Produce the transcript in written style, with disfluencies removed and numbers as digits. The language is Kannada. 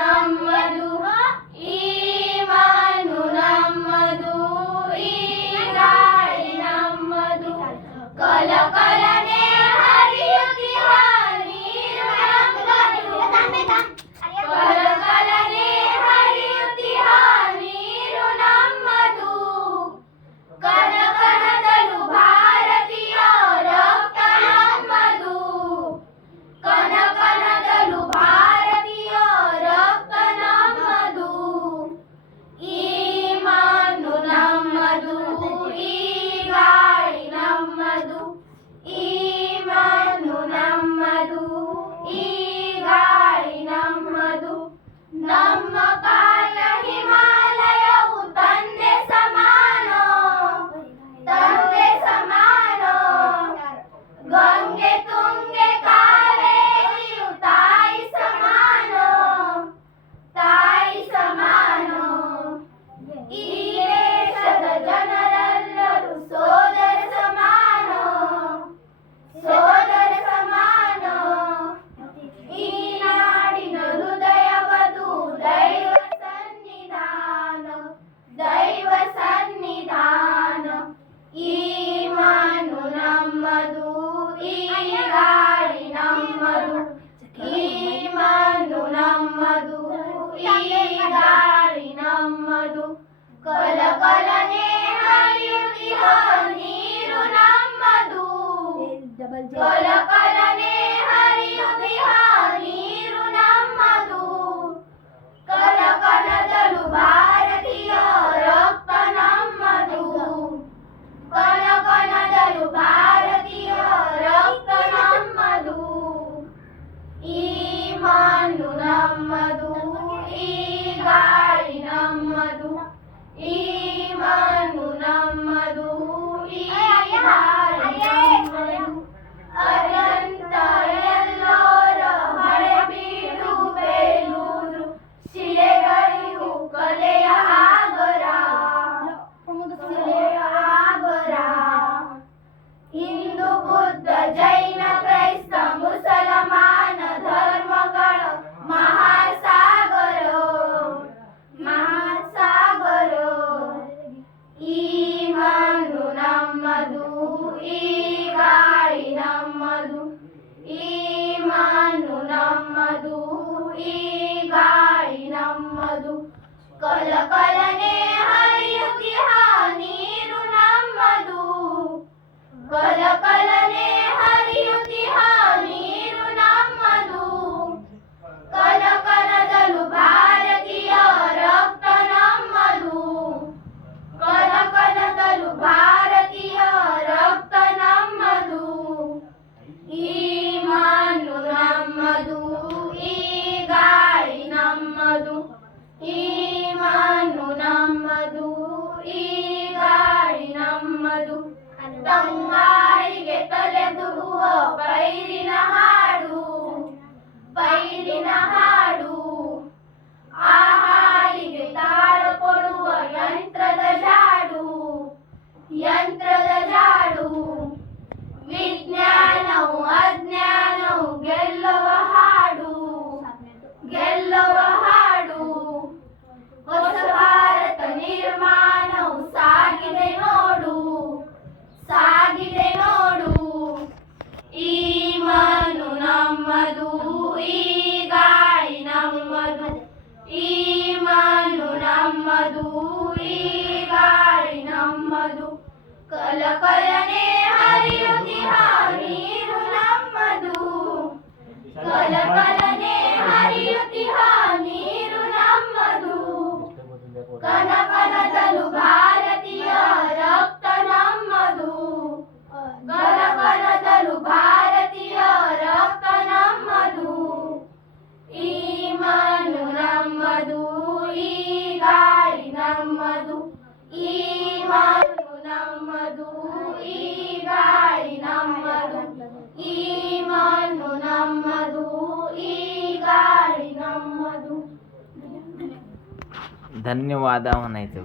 ನಮ್ಮದು ಈ ಮಣ್ಣು ನಮ್ಮದು ಈ ಗಾಳಿ ನಮ್ಮದು ಕಲಕಲನೆ ಹರಿಯುತ್ತಿಹ ನೀರು ನಮ್ಮದು ಕಲಕಲನೆ ಹರಿಯುತ್ತಿಹ ನೀರು ನಮ್ಮದು ಕನಕನದಲು ಭಾರತೀಯ ರಕ್ತ ನಮ್ಮದು ಕನಕನದಲು ಭಾರತೀಯ ರಕ್ತ ನಮ್ಮದು ಈ ಮಣ್ಣು ನಮ್ಮದು ಈ ಗಾಳಿ ನಮ್ಮದು ಈ ಮಣ್ಣು ನಮ್ಮದು ಈ ಗಾಳಿ ನಮ್ಮದು ನಮ್ಮ ಕಾಲ ಹಿಮಾಲಯವು ತಂದೆ ಸಮಾನ ತಂದೆ ಸಮಾನ ಗಂಗೆ ತುಂಗೆ ಕಾವೇರಿಯು ತಾಯಿ ಸಮಾನ ತಾಯಿ ಸಮಾನ ಈ ದೇಶದ ಜನರೆಲ್ಲರೂ ಸೋದರ ಸಮಾನ ಸೋದರ ಸಮಾನ ಈ ನಾಡಿನ ಹೃದಯವದು ದೈವ ಸನ್ನಿಧಾನ ದೈವ ಸನ್ನಿಧಾನ ಈ ಮಣ್ಣು ನಮ್ಮದು ಈ ಗಾಳಿ ನಮ್ಮದು ಈ ಮಣ್ಣು ನಮ್ಮದು ಈ ಗಾಳಿ ನಮ್ಮದು ಕಲಕಲನೆ ಹರಿಯುತ್ತಿಹ ನೀರು ನಮ್ಮದು ಕಲಕಲನೆ ಹರಿಯುತ್ತಿಹ ನೀರು ನಮ್ಮದು ಕಲಕಲದಲು ಭಾರತೀಯ ರಕ್ತ ನಮ್ಮದು ಕನಕನದಲು ಭಾರತೀಯ ರಕ್ತ ನಮ್ಮದು ಈ ಮಣ್ಣು ನಮ್ಮದು ಈ ಗಾಳಿ ನಮ್ಮದು ಈ ಮಣ್ಣು ನಮ್ಮದು ಈ ಗಾಳಿ ನಮ್ಮದು ಅನಂತ ಎಲ್ಲೋರ ಹಳೆಬೀಡು ಬೇಲೂರು ಶಿಲೆಗಳಿಗೂ ಕಲೆಯ ಆಗರ ಶಿಲೆಯ ಆಗರ ಹಿಂದೂ ಬುದ್ಧ ಜೈನ ಕ್ರೈಸ್ತ ಮುಸಲ್ಮಾನ ಧರ್ಮಗಳ ಮಹಾಸಾಗರ ಮಹಾಸಾಗರ ಈ ಮಣ್ಣು ನಮ್ಮದು ಈ ಗಾಳಿ ನಮ್ಮದು ಈ ಮಣ್ಣು ನಮ್ಮದು ಈ ಗಾಳಿ ನಮ್ಮದು ಕಲಕಲನೆ ಹರಿಯುತ್ತಿಹ ನೀರು ನಮ್ಮದು ಕಲಕಲನೆ ಹರಿಯುತ್ತಿಹ ನೀರು ನಮ್ಮದು ಕನಕನದಲು ಭಾರತೀಯ ರಕ್ತ ನಮ್ಮದು ಕನಕನದಲು ಭಾರತೀಯ ರಕ್ತ ನಮ್ಮದು ಈ ಮಣ್ಣು ನಮ್ಮದು ಈ ಗಾಳಿ ನಮ್ಮದು ಈ ಮಣ್ಣು ನಮ್ಮದು ಈ ಗಾಳಿ ನಮ್ಮದು ತಂಗಾಳಿಗೆ ತಲೆದೂಗುವ ಪೈರಿನ ಹಾಡು ಪೈರಿನ ಹಾಡು ಆ ಹಾಡಿಗೆ ತಾಳ ಕೊಡುವ ಯಂತ್ರದ ಜಾಡು ಯಂತ್ರದ ಜಾಡು ವಿಜ್ಞಾನವು ಅಜ್ಞಾನವು ಗೆಲ್ಲುವ ಹಾಡು ಗೆಲ್ಲುವ ಹಾಡು ಹೊಸ ಭಾರತ ನಿರ್ಮಾಣವು ಸಾಗಿದೆ ನೋಡು ಸಾಗಿದೆ ನೋಡು ಈ ಮಣ್ಣು ನಮ್ಮದು ಈ ಗಾಳಿ ನಮ್ಮದು ಈ ಮಣ್ಣು ನಮ್ಮದು ಈ ಗಾಳಿ ನಮ್ಮದು ಕಲಕಲನೆ ಹರಿಯುತ್ತಿಹ ನೀರು ನಮ್ಮದು ಕಲಕಲನೆ ಹರಿಯುತ್ತಿಹ ನೀರು ನಮ್ಮದು ಕನಕನದಲು ಭಾರತೀಯ ರಕ್ತ ನಮ್ಮದು ಕನಕನದಲು ಭಾರತೀಯ ರಕ್ತ ನಮ್ಮದು ಈ ಮಣ್ಣು ನಮ್ಮದು ಈ ಗಾಳಿ ನಮ್ಮದು ಈ ಮಣ್ಣು ನಮ್ಮದು ಈ ಗಾಳಿ ನಮ್ಮದು ಈ ಮಣ್ಣು ನಮ್ಮದು ಈ ಗಾಳಿ ನಮ್ಮದು धन्यवाद म्हणायचं.